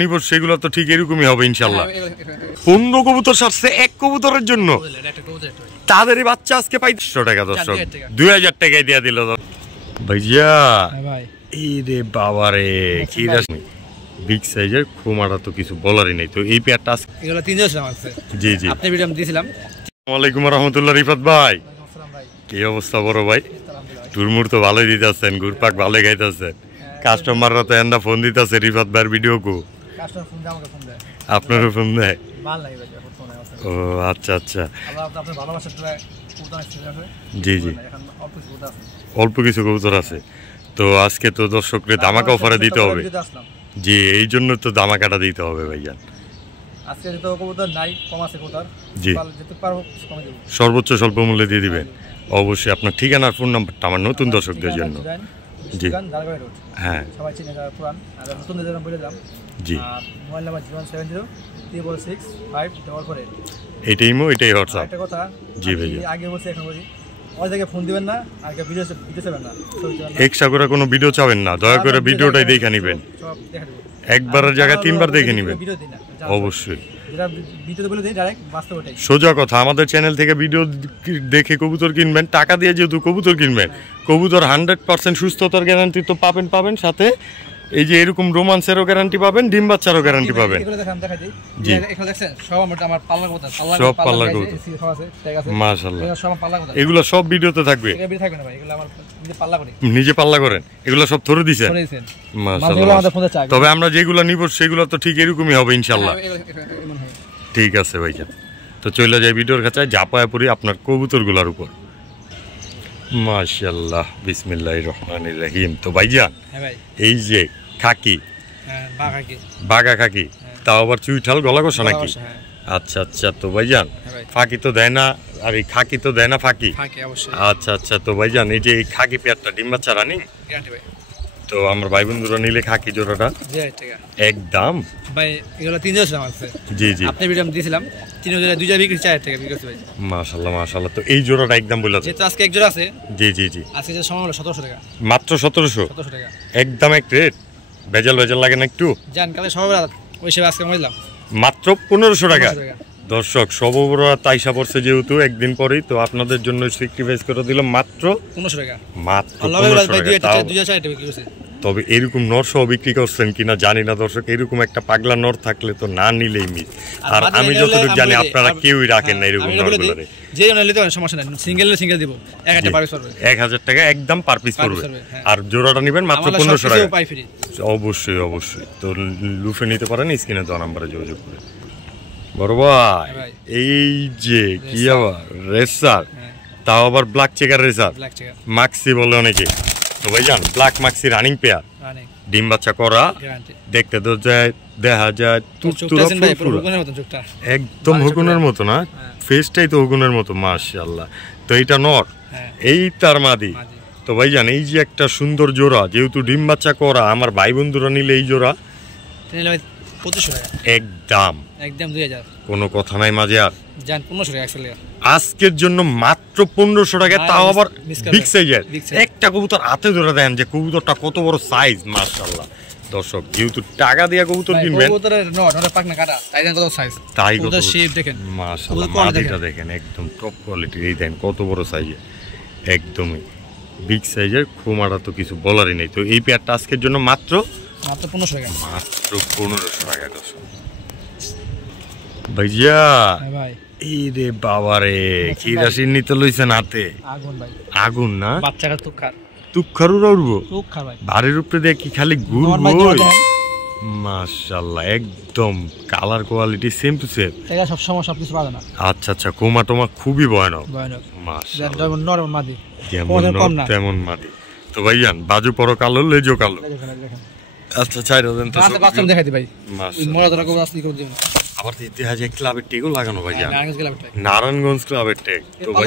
নিব সেগুলো তো ঠিক এরকমই হবে ইনশাল্লাহ। 15 কবুতর সারছে এক কবুতরের জন্য, তাদেরই বাচ্চা আজকে 500 টাকা দর্শক, 2000 টাকায় দিয়ে দিল ভাইয়া। এই রে বাবা রে, কি রাশমি বিগ সাইজের খোমাটা তো কিছু বলারই নেই। তো এই পেয়ারটা এগুলো 300 আছে। জি জি, আপনি ভিডিও আমি দিয়েছিলাম। আসসালামু আলাইকুম রাহমাতুল্লাহ। রিফাত ভাই কি অবস্থা বড় ভাই? টুরমুর তো ভালোই দিতেছেন, ঘুরপাক ভালো গাইতেছেন, কাস্টমাররা তো এন্ডা ফোন দিতেছে রিফাত ভাইয়ের ভিডিও কো। কাস্টমার ফোন দেয়, আমাকে ফোন দেয়। আপনারও ফোন দেয়? ভালো লাগে ভাই ফোন আছে। ও আচ্ছা আচ্ছা, আপনার ভালোবাসার জন্য কবুতর আছে। জি জি, এখন অল্প কিছু কবুতর আছে, অল্প কিছু কবুতর আছে। তো আজকে তো দর্শকদের ধামাকা অফারে দিতে হবে। জি, এই জন্য তো ধামাকাটা দিতে হবে ভাইজান। আজকে যত কবুতর নাই, কম আছে কবুতর, জি যেতে পারবো কমে দেব, সর্বোচ্চ স্বল্প মূল্যে দিয়ে দিবেন। অবশ্যই আপনার ঠিকানা আর ফোন নাম্বারটা আমার নতুন দর্শকদের জন্য। জি হ্যাঁ, সবাই চিনে যারা পুরান, আর নতুনদের জন্য বলে দিলাম। জি, মোবাইল নাম্বার 070365468। এটাই ইমো, এটাই হোয়াটসঅ্যাপ। একটা কথা জি ভাইয়া, আগে বলছি এখন বলি, ওই জায়গায় ফোন দিবেন না, আর ভিডিও চাবেন না, এক্সট্রা করে কোনো ভিডিও চাবেন না, দয়া করে ভিডিওটাই দেখে নেবেন। সব দেখা দেব, একবারের জায়গায় 3বার দেখে নেবেন ভিডিও দিই না অবশ্যই। যেটা ভিডিওতে বলে দিই ডাইরেক্ট বাস্তবটাই সোজা কথা, আমাদের চ্যানেল থেকে ভিডিও দেখে কবুতর কিনবেন, টাকা দিয়ে যেহেতু কবুতর কিনবেন, কবুতর 100% সুস্থতার গ্যারান্টি তো পাবেন, সাথে এই যে এরকম রোমান্সেরও গ্যারান্টি পাবেন, ডিম বাচ্চারও গ্যারান্টি পাবেন। জি, এখানে দেখছেন সব আমার পাল্লা কবুতর, সব পাল্লা কবুতর মাশাআল্লাহ। সব পাল্লা কবুতর, এগুলো সব ভিডিওতে থাকবে, এগুলো থাকবে না ভাই, এগুলো আমার নিজে পাল্লা করি, নিজে পাল্লা করেন। এগুলো সব ধরে দিছেন মাশাআল্লাহ। তবে আমরা যেগুলো নিব সেগুলো তো ঠিক এরকমই হবে ইনশাআল্লাহ। ঠিক আছে ভাইজান, তো চলে যাই ভিডিওর কাছে, ঝাঁপায় পড়ি আপনার কবুতরগুলোর উপর। মাশাআল্লাহ, বিসমিল্লাহির রহমানির রহিম। তো ভাইজান এই যে খাকি, বাঘা খাকি, তাও আবার চুইঠাল গলা কষা নাকি? আচ্ছা আচ্ছা, তো ভাইজান ফাঁকি তো দেয় না, আর এই খাকি তো দেয় না ফাঁকি? আচ্ছা আচ্ছা, তো ভাইজান এই যে এই খাকি পেয়ারটা ডিম বাচ্চা রানিং, তো আমার ভাই বন্ধুরা নিলে খাকি জোড়াটা একদম ভাই, এগুলো 300 আছে। জি জি, আপনি ভিডিও আমি দিয়েছিলাম 3000 দুই জায়গা বিক্রি 4000 টাকা বিক্রি করতে ভাই। মাশাআল্লাহ মাশাআল্লাহ, তো এই জোড়াটা একদম বলে দাও। যেহেতু আজকে এক জোড়া আছে। জি জি জি, আজকে যে সময় হলো 1700 টাকা, মাত্র 1700 টাকা একদম এক রেট। ভেজাল লাগে না একটু? জান কালে সবাই ওই সব আজকে মইলাম মাত্র 1500 টাকা। দর্শক সব বড় তাইসা পড়ছে যেহেতু একদিন পরেই, তো আপনাদের জন্য স্যাক্রিফাইস করে দিলাম মাত্র 1500 টাকা, মাত্র 1500 টাকা। তবে এরকম নর সহ বিক্রি করছেন কিনা জানি না দর্শক, এরকম একটা পাগলা নর থাকলে তো না নিলেই মিস। আর আমি যতটুকু জানি আপনারা কেউই রাখেন না এরকম নরগুলোরে। যে নিতে পারেন সমস্যা নাই, সিঙ্গেল দিব 1000 টাকা পার পিস পড়বে, 1000 টাকা একদম পার পিস পড়বে। আর জোড়াটা নেবেন মাত্র 1500 টাকা। অবশ্যই অবশ্যই, তো লুফে নিতে পারেন, স্ক্রিনে দেওয়া নম্বরে যোগাযোগ করে। বড় ভাই এই যে কি আবার রেসার, তাও আবার ব্ল্যাক চেকার রেসার, মাক্সি বলে অনেকে। তো ভাইজান ব্ল্যাক মাক্সি রানিং পেয়ার, ডিম বাচ্চা করা, দেখতে তো যায় দেখা যায় একদম হগুনের মতো না, ফেসটাই তো হগুনের মতো মাশাআল্লাহ। তো এইটা নর, এই তার মাদি। তো ভাইজান এই যে একটা সুন্দর জোড়া, যেহেতু ডিম বাচ্চা করা, আমার ভাই বন্ধুরা নিলে এই জোড়া একদম 2000, কোনো কথা নাই মাঝে। আর জান 1500 টাকা আজকের জন্য মাত্র 1500 টাকা, তাও আবার বিগ সাইজের। একটা কবুতর হাতে ধরে দেন যে কবুতরটা কত বড় সাইজ মাশাআল্লাহ। দর্শক যেহেতু টাকা দিয়ে কবুতর কিনবেন, তাই মাশাআল্লাহ মাদিটা দেখেন একদম টপ কোয়ালিটির। এই দেন কত বড় সাইজের, একদমই বিগ সাইজের খোমাটা তো কিছু বলারই নেই। তো এই পেয়ারটা আজকের জন্য মাত্র 1500 টাকা, মাত্র 1500 টাকা। দর্শক ভাইয়া এই রে বাবা রে, কি রাশি নিতে লইছেন হাতে? আগুন না, বাচ্চাটা তুক্ষারুরা উড়বো বাড়ির উপরে দিয়ে কি খালি ঘুরবো? মাশাআল্লাহ, একদম colour quality same to same, এটা সব সময় সব কিছু পাবে না। আচ্ছা আচ্ছা, কোমা টোমা খুবই ভয়ানক মাশাআল্লাহ, নরম মাদি, তেমন মাদি। তো ভাইজান বাজু পরো কালো, লেজো কালো। আচ্ছা চাইরা দেন তো, বাচ্চা দেখাই দি ভাই, মোড়া ধরা কো আসলি করে দিও। আবার ইতিহাস ক্লাবের টেগও লাগানো ভাইজান, নারায়ণগঞ্জ ক্লাবের টেগ। তো ভাই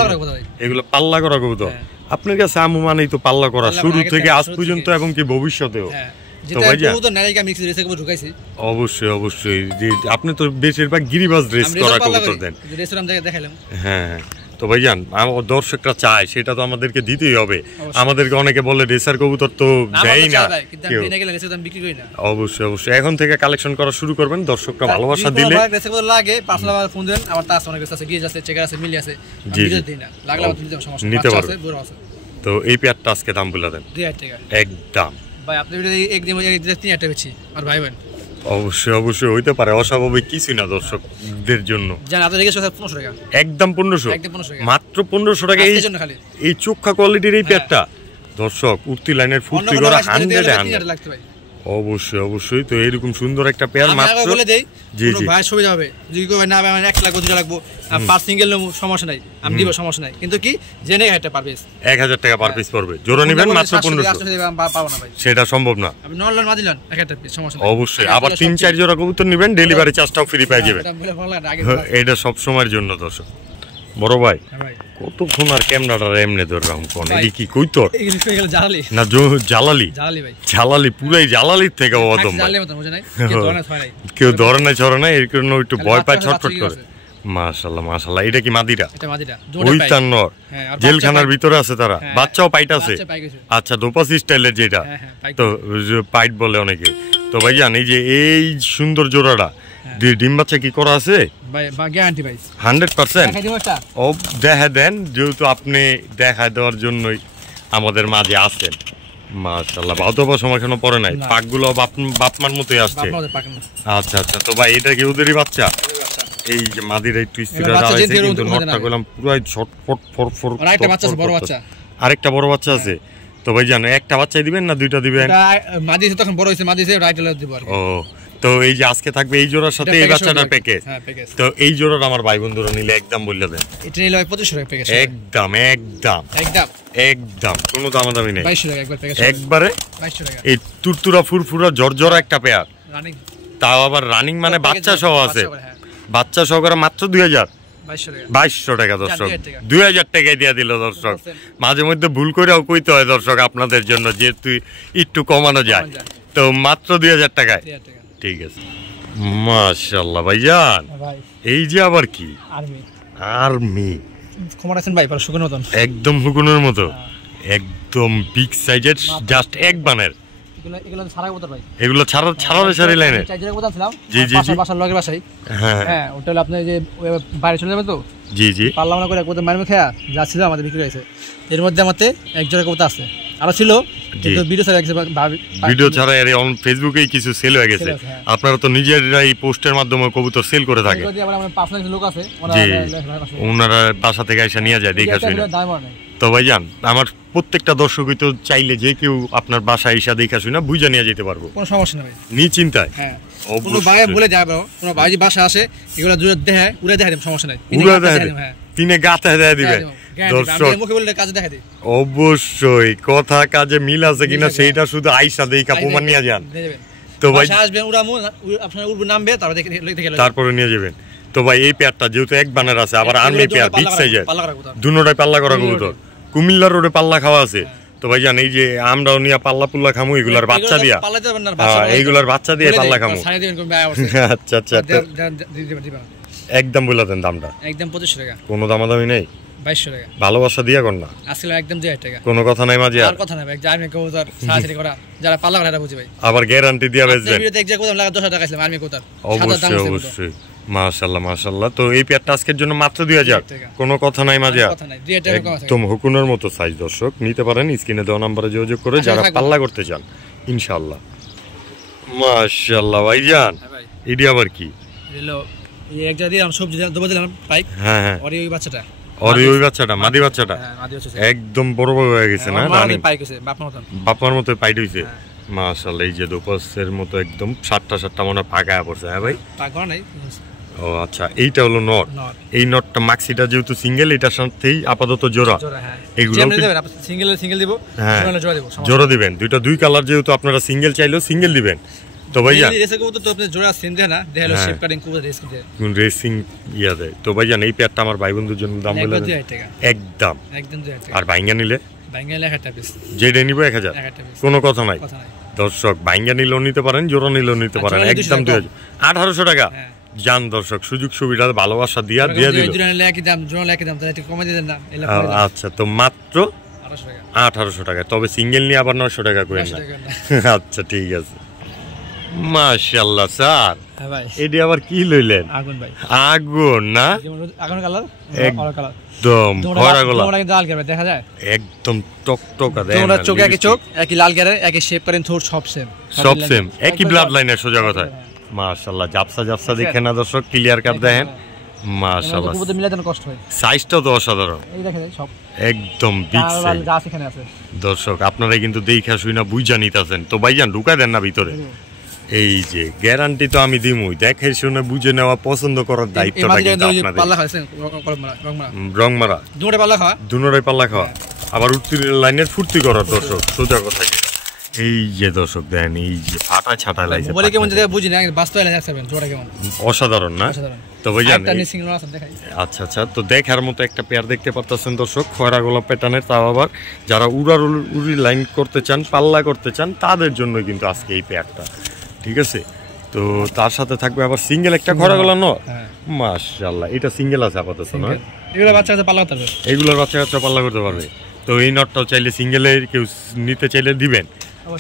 এগুলো পাল্লা করা কবুতর আপনার কাছে আমু মানেই তো পাল্লা করা, শুরু থেকে আজ পর্যন্ত এবং কি ভবিষ্যতেও। তো ভাইজান অবশ্যই অবশ্যই, আপনি তো বেশিরভাগ গিরিবাজ রেস করা কবুতর দেন। দেখাইলাম। হ্যাঁ, তো ভাইজান দর্শকরা চায় সেটা তো আমাদেরকে দিতেই হবে। আমাদেরকে অনেকে বলে রেসার কবুতর তো দেয় না, অবশ্যই অবশ্যই এখন থেকে কালেকশন করা শুরু করবেন। দর্শকরা ভালোবাসা দিলে লাগে পার্সোনাল ফোন দেন, আমার তাস অনেক আছে, গিজ আছে, চেকার আছে, মিলি আছে, জি দিই না, লাগলে আমার সমস্যা নিতে পারবেন। তো এই পেয়ারটা আজকে দাম বলে দেন। 2000 টাকা একদম ভাই। আপনি একদিন 3000 টাকা বেচি আর ভাই বোন অবশ্যই অবশ্যই হইতে পারে, অস্বাভাবিক কিছুই না দর্শকদের জন্য। জান আপনাদের কাছে 1500 টাকা একদম 1500, একদম 1500 টাকা, মাত্র 1500 টাকা এই চোখা কোয়ালিটির এই পেয়ারটা। দর্শক উঠতি লাইনের ফুর্তি করা 100 লাগতে ভাই। অবশ্যই অবশ্যই। তো এরকম সুন্দর একটা পেয়ার মাত্র বলে দেই, জি জি ভাই সুবিধা হবে। যদি কই না ভাই আমার 1 লাখ 2 লাগবে, পার সিঙ্গেল নেব সমস্যা নাই, আমি দিব সমস্যা নাই, কিন্তু কি জেনে এটা পার পিস 1000 টাকা পার পিস পড়বে। জোড়া নেবেন মাত্র 1500, পাবো না ভাই, সেটা সম্ভব না। আপনি নরমাল মা দিলেন 1000 পিস সমস্যা নাই। অবশ্যই আবার 3-4 জোড়া কবুতর নেবেন, ডেলিভারি চার্জটাও ফ্রি পেয়ে যাবেন। এটা সব সময়ের জন্য। দর্শক বড় ভাই কতক্ষণ আর ক্যামেরাটা এমনি ধরলাম কোন এই কি কইতর জালালি না জালালি ভাই, জালালি পুরাই জালালির থেকে অদম ভাই, কেউ ধরে না ছড়ে না, এর কারণে একটু ভয় পায়, ছটফট করে। মাশাআল্লাহ মাশাআল্লাহ। এটা কি মাদিরা? এটা মাদিরা, ওই তার নর জেলখানার ভিতরে আছে তারা, বাচ্চাও পাইট আছে। আচ্ছা দোপাস স্টাইলের যেটা, তো পাইট বলে অনেকে। তো ভাই জান এই যে এই সুন্দর জোড়াটা ডিম বাচ্চা কি করা আছে? ভাই গ্যারান্টি ভাই 100%। ও দেখা দেন, যেহেতু আপনি দেখা দেওয়ার জন্যই আমাদের মাঝে আছেন। মাশাআল্লাহ অতবা সময় কেন পরে নাই, পাকগুলো বাপমার মতোই আসছে। আচ্ছা আচ্ছা। তো ভাই এটা কি ওদেরই বাচ্চা? এই যে মাদিরা একটু স্থির দাঁড়াইছে, কিন্তু নটটা গেলাম পুরাই ছটফট ফরফর। আরেকটা বড় বাচ্চা আছে। তো ভাই জানো একটা বাচ্চাই দিবেন না দুইটা দিবেন? মাদি তখন বড় হইছে, মাদি রাইট হলে দিব। ও তো এই যে আজকে থাকবে এই জোড়ার সাথে এই বাচ্চাটার প্যাকেজ। তো এই জোড়াটা আমার ভাই বন্ধুরা নিলে একদম বললে দেন। এটা নিলে 2500 টাকা প্যাকেজ। একদম একদম একদম একদম কোনো দামাদামি নেই। 2200 টাকা একবার প্যাকেজ, একবারে 2200 টাকা। এই তুরতুরা ফুরফুরা জর্জরা একটা পেয়ার, রানিং, তাও আবার রানিং মানে বাচ্চা সহ আছে, বাচ্চা সহকারে মাত্র 2200 টাকা। দর্শক 2000 টাকায় দিয়ে দিল। দর্শক মাঝে মধ্যে ভুল করেও কইতে হয় দর্শক আপনাদের জন্য, যেহেতু একটু কমানো যায়। তো মাত্র 2000 টাকায়, ঠিক আছে। মাশাআল্লাহ ভাইজান এই যে আবার কি আর্মি একদম হুকুনের মতো, একদম বিগ সাইজের, জাস্ট এক বানের। এগুলো ছাড়া সারি লাইনে জি জি বাসার লগের বাসায়। হ্যাঁ ওটা হলো আপনার যে বাইরে চলে যাবে তো, জি জি পাল্লা মানা করে কোথাও মারমে খেয়া যা ছিল আমাদের বিক্রি হয়েছে। এর মধ্যে আমাদের এক জোড়া কবুতর আছে, আরো ছিল ভিডিও ছাড়া ফেসবুকে কিছু সেল হয়ে গেছে। আপনারা তো নিজেরা এই পোস্টের মাধ্যমে কবুতর সেল করে থাকে, ওনারা বাসা থেকে এসে নিয়ে যায় দেখা শুনে। তো ভাইজান আমার প্রত্যেকটা দর্শকই তো চাইলে যে কেউ আপনার বাসায় এসে দেখা শুনে বুঝা নিয়ে যেতে পারবো, কোনো সমস্যা নেই নিশ্চিন্তায়। কোনো ভাই বলে যাবে, কোনো ভাই যদি বাসা আসে এগুলো দূরে দেখে উড়ে দেখা দেবে, সমস্যা নাই, উড়ে দেখা দেবে, তিনে গাতে দেখা দিবে। দর্শক অবশ্যই কথা কাজে মিল আছে কিনা সেইটা শুধু আইসা দেখা প্রমাণ নিয়ে যান। তো ভাই তারপরে নিয়ে যাবেন। তো ভাই এই পেয়ারটা যেহেতু এক বানের আছে, আবার আর্মি পেয়ার বিগ সাইজের, দুটোটাই পাল্লা করা কবুতর, কুমিল্লার রোডে পাল্লা খাওয়া আছে। তো ভাই জান এই যে আমরাও নিয়ে পাল্লা পুল্লা খামু, এগুলার বাচ্চা দিয়া, এইগুলার বাচ্চা দিয়ে পাল্লা খামু। আচ্ছা আচ্ছা একদম বলে দেন দামটা। একদম 2500 টাকা, কোনো দামাদামি নেই। 2200 টাকা ভালোবাসা দিয়া কর না, আসলে একদম 2000 টাকা, কোনো কথা নাই মাঝে আর কথা নাই ভাই। আর্মি কবুতর সাহায্য করা যারা পাল্লা করা বুঝি ভাই, আবার গ্যারান্টি দিয়া বেচবেন। ভিডিওতে এক জায়গা কত লাগা 10 টাকা ছিল আর্মি কবুতর, অবশ্যই অবশ্যই। মাশাআল্লাহ মাশাআল্লাহ। তো এই পেয়ারটা আজকের জন্য মাত্র 2000, কোনো কথা নাই মাঝে, একদম হুকুনের মতো সাইজ। দর্শক নিতে পারেন স্ক্রিনে দেওয়া নম্বরে যোগাযোগ করে যারা পাল্লা করতে চান ইনশাআল্লাহ। মাশাআল্লাহ ভাইজান এডি আবার কি হলো? এই এক জায়গা দিয়ে আমি সবজি দেবো দিলাম পাইক। হ্যাঁ হ্যাঁ ওর ওই বাচ্চাটা, ওর ওই বাচ্চাটা মাদি বাচ্চাটা একদম বড় বড় হয়ে গেছে না, রানী পাইক হইছে, বাপমার মতো পাইট হইছে। মাশাআল্লাহ এই যে দোপাসের মতো একদম সাতটা মনে ফাঁকা পড়ছে। হ্যাঁ ভাই পাকা নাই। ও আচ্ছা এইটা হলো নট, এই নটটা মাক্সিটা যেহেতু সিঙ্গেল, এটার সাথেই আপাতত জোড়া। এগুলো সিঙ্গেল দিব, জোড়া দিবেন, দুইটা দুই কালার, যেহেতু আপনারা সিঙ্গেল চাইলেও সিঙ্গেল দিবেন। তো ভাইজান রেসিং ইয়া দেয়। তো ভাইজান এই পেয়ারটা আমার ভাই বন্ধুর জন্য দাম বলে একদম, আর ভাইঙ্গা নিলে যেটা নিবো 1000, কোনো কথা নাই। দর্শক ভাইঙ্গা নিলেও নিতে পারেন, জোড়া নিলেও নিতে পারেন, একদম 1800 টাকা জান দর্শক সুযোগ সুবিধা ভালোবাসা দিয়া দিল। একই দাম, জোড়া একই দাম, তাহলে একটু কমে দিবেন না? আচ্ছা, তো মাত্র 1800 টাকা। তবে সিঙ্গেল নিয়ে আবার 900 টাকা করে না। আচ্ছা ঠিক আছে, মাশাআল্লাহ স্যার। হ্যাঁ ভাই, এডি আবার কি লইলেন? আগুন ভাই, আগুন না? আগুন কালার, একদম ভরা গলা, লাল কালার দেখা যায়, একদম টকটকা দেয়। তোমরা চোখ একই চোখ, একই লাল কালার, একই শেপ করেন, থোর সব সেম, একই ব্লাড লাইনের সোজা কথা। মাশাআল্লাহ, জাপসা দেখেন না দর্শক, ক্লিয়ার কাট দেখেন, মাশাআল্লাহ। কবুতর মিলাতে কষ্ট হয়, সাইজটা তো অসাধারণ, এই দেখেন সব একদম বিগ সাইজ। গাছ এখানে আছে দর্শক আপনারা কিন্তু দেখা শুই না বুঝা নিতেছেন, তো ভাইজান ঢুকাই দেন না ভিতরে। এই যে গ্যারান্টি তো আমি দিমুই, দেখে শুনে বুঝে নেওয়া, পছন্দ করার দায়িত্বটা কিন্তু আপনাদের। রংমারা দুনোটাই পাল্লা খাওয়া, আবার উত্তরের লাইনের ফুর্তি করার দর্শক, সোজা কথা। এই যে দর্শক দেন, এই যে ফাটা ছাটা লাগছে, বলে কেমন যদি বুঝি না, বাস্তবে লাগছে জোড়া কেমন অসাধারণ না? তো ভাইজান আচ্ছা, তো দেখার মতো একটা পেয়ার দেখতে পারতেছেন দর্শক, খয়রা গোলাপ প্যাটার্নের, তাও আবার যারা উড়ি লাইন করতে চান, পাল্লা করতে চান, তাদের জন্য কিন্তু আজকে এই পেয়ারটা, ঠিক আছে। তো তার সাথে থাকবে আবার সিঙ্গেল একটা খয়রা গোলা নর। মাশাআল্লাহ, এটা সিঙ্গেল আছে আপাতত না? এগুলোর বাচ্চা পাল্লা করতে পারবে, এগুলোর বাচ্চা পাল্লা করতে পারবে। তো এই নটটাও চাইলে সিঙ্গেলের কেউ নিতে চাইলে দিবেন।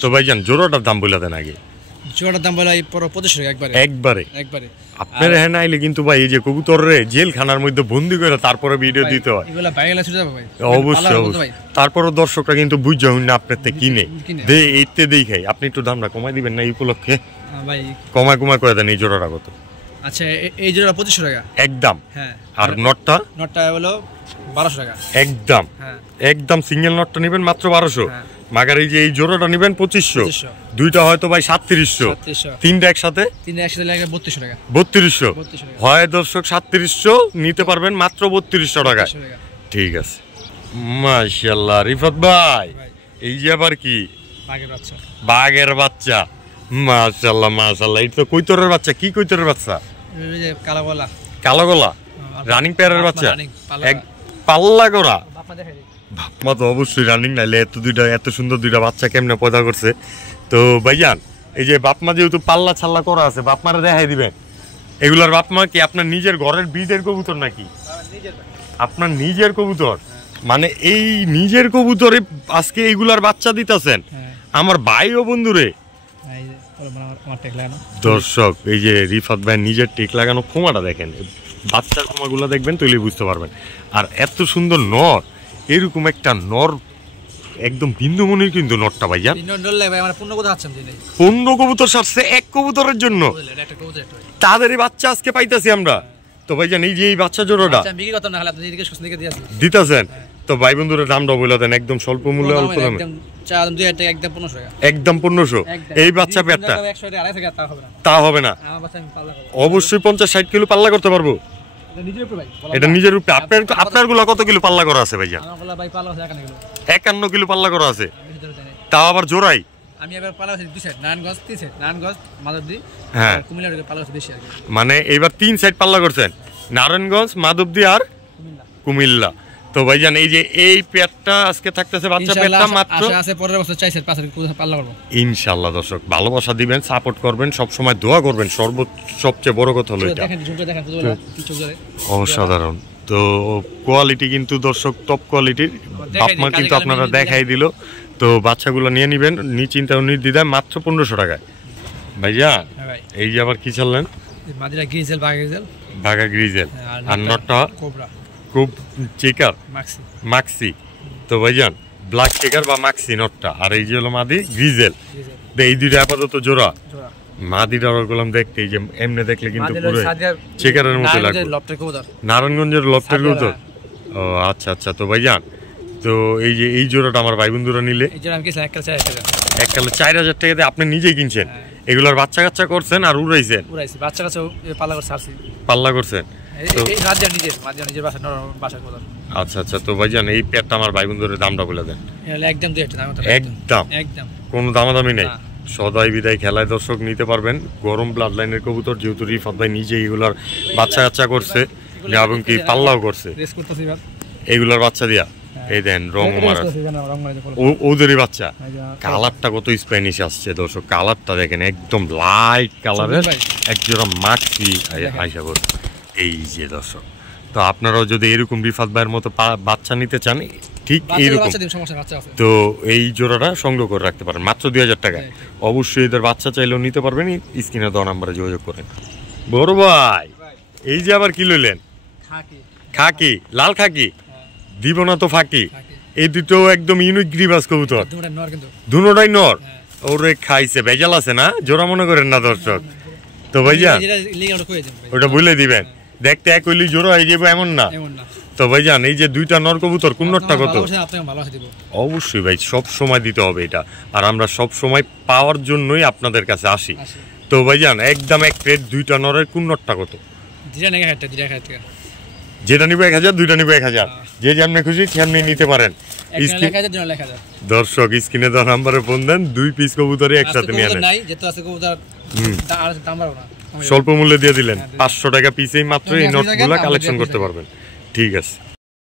তো ভাইজান জোড়াটার দাম বলে দেন আগে। জোড়াটার দাম বলে 2500 টাকা একবারে। আপনার হ্যাঁ আইলে কিন্তু ভাই এই যে কবুতর রে জেলখানার মধ্যে বন্দি করে তারপরে ভিডিও দিতে হয়, এগুলা বাইরে ছুটে যাবে ভাই। অবশ্যই। তারপরে দর্শকরা কিন্তু বুঝা হইনা আপনার থেকে কিনে দে, এইতে দেখাই। আপনি একটু দামটা কমাই দিবেন না এই উপলক্ষে? ভাই কমাই করে দেন। এই জোড়াটা কত? আচ্ছা, এই জোড়া 2500 টাকা একদম। হ্যাঁ। আর নটটা হলো 1200 টাকা একদম। হ্যাঁ, একদম সিঙ্গেল নটটা নেবেন মাত্র 1200। মাগার এই যে এই জোড়াটা নেবেন 2500। দুইটা হয়তো ভাই 3700, তিনটা একসাথে লাগে 3200 টাকা। 3200 হয় দর্শক, 3700 নিতে পারবেন মাত্র 3200 টাকা। ঠিক আছে, মাশাআল্লাহ। রিফাত ভাই, এই যে আবার কি? বাঘের বাচ্চা। মাশাআল্লাহ। এটা তো কৈতরের বাচ্চা। কি কৈতরের বাচ্চা? কালো গলা রানিং পেয়ারের বাচ্চা, এক পাল্লা করা। বাপমা তো অবশ্যই রানিং, নাইলে এত সুন্দর দুইটা বাচ্চা কেমনে পয়দা করছে। তো ভাইজান, এই যে বাপমা যেহেতু পাল্লা ছাল্লা করা আছে, বাপমারা দেখাই দিবেন। এগুলার বাপমা কি আপনার নিজের ঘরের বীজের কবুতর নাকি? আপনার নিজের কবুতর? মানে এই নিজের কবুতরে আজকে এইগুলার বাচ্চা দিতেছেন আমার ভাই ও বন্ধুরে। দর্শক, এই যে রিফাত ভাই নিজের টেক লাগানো খোমাটা দেখেন, বাচ্চার খোমাগুলো দেখবেন তৈরি বুঝতে পারবেন। আর এত সুন্দর নর, এরকম একটা নর একদম বিন্দুমণির কিন্তু নটটা ভাইয়া। 15 কবুতর সারছে এক কবুতরের জন্য, তাদের বাচ্চা আজকে পাইতেছি আমরা। তো ভাইজান, এই যে এই বাচ্চা জোড়াটা দিতেছেন, তো ভাই বন্ধুরা দামটা বলে দেন একদম স্বল্প মূল্যে, অল্প দামে। একদম 1500। এই বাচ্চা পেয়ারটা তা হবে না, অবশ্যই 50-60 কিলো পাল্লা করতে পারবো। এটা নিজের রূপে। আপনার গুলা কত কিলো পাল্লা করা আছে ভাইয়া? 51 কিলো পাল্লা করা আছে, তাও আবার জোড়াই। হ্যাঁ, মানে এইবার 3 সাইড পাল্লা করছেন, নারায়ণগঞ্জ, মাধবদী আর কুমিল্লা। তো ভাইজান, এই যে এই পেয়ারটা আজকে থাকতেছে বাচ্চা পেয়ারটা মাত্র ইনশাআল্লাহ। দর্শক ভালোবাসা দিবেন, সাপোর্ট করবেন, সব সময় দোয়া করবেন, সবচেয়ে বড় কথা হলো এটা অসাধারণ। তো কোয়ালিটি কিন্তু দর্শক টপ কোয়ালিটির। বাপমা কিন্তু আপনারা দেখাই দিল। তো বাচ্চাগুলো নিয়ে নিবেন নিশ্চিন্তা নির্দ্বিধায় মাত্র 1500 টাকায়। ভাইজান, এই যে আবার কি চাললেন? বাঘা গ্রিজেল আর নটটা খুব চেকার মাক্সি। তো ভাইজান, ব্ল্যাক চেকার বা মাক্সি নটটা, আর এই যে হলো মাদি গ্রিজেল। এই দুইটা আপাতত জোড়া। মাদিটা ওরকম দেখতে, এই যে এমনি দেখলে কিন্তু পুরো চেকারের মতো লাগবে, নারায়ণগঞ্জের লফটের কবুতর। ও আচ্ছা। তো ভাইজান, তো এই যে এই জোড়াটা আমার ভাই বন্ধুরা নিলে এক কালে 4000 টাকা দিয়ে আপনি নিজেই কিনছেন। এগুলার বাচ্চা কাচ্চা করছেন আর উড়াইছেন? পাল্লা করছেন। আচ্ছা। তো ভাইজান, এই পেয়ারটা আমার ভাই বন্ধুদের দামটা বলে দেন। একদম কোনো দামাদামি নেই, সদাই বিদায় খেলায় দর্শক নিতে পারবেন। গরম ব্লাড লাইনের কবুতর, যেহেতু রিফাত ভাই নিজে এগুলার বাচ্চা কাচ্চা করছে এবং কি পাল্লাও করছে এগুলার বাচ্চা দিয়া। এই দেন রং মারা ওদেরই বাচ্চা। কালারটা কত স্প্যানিশ আসছে দর্শক, কালারটা দেখেন একদম লাইট কালারের একজোড়া মাক্সি আইসা করো। এই যে দর্শক, তো আপনারাও যদি এরকম রিফাত ভাইয়ের মতো বাচ্চা নিতে চান ঠিক এইরকম, তো এই জোড়াটা সংগ্রহ করে রাখতে পারেন মাত্র 2000 টাকায়। অবশ্যই এদের বাচ্চা চাইলেও নিতে পারবেন, স্ক্রিনে দেওয়া নাম্বারে যোগাযোগ করেন। বড় ভাই এই যে আবার কি লইলেন? খাকি, লাল খাকি দিব না তো ফাঁকি। এই দুটো একদম ইউনিক গ্রিবাস কবুতর, দুটোটাই নর। ওরে খাইছে ভেজাল আছে না, জোড়া মনে করেন না দর্শক। তো ভাইজান ওটা বলে দিবেন, দেখতে এক হইলি জোড়া হয়ে যাবে এমন না। তো ভাইজান এই যে দুইটা নর কবুতর কোন নরটা কত? অবশ্যই ভাই সব সময় দিতে হবে এটা, আর আমরা সব সময় পাওয়ার জন্যই আপনাদের কাছে আসি। তো ভাইজান একদম এক প্লেট দুইটা নরের কোন নরটা কত? যেটা নিবে 1000, দুইটা নিবে 1000, যে যেমনি খুশি সেমনি নিতে পারেন। দর্শক স্ক্রিনে দেওয়া নাম্বারে ফোন দেন, 2 পিস কবুতরই একসাথে নিয়ে নেন। স্বল্প মূল্যে দিয়ে দিলেন 500 টাকা পিসেই মাত্র এই নোটগুলো কালেকশন করতে পারবেন। ঠিক আছে।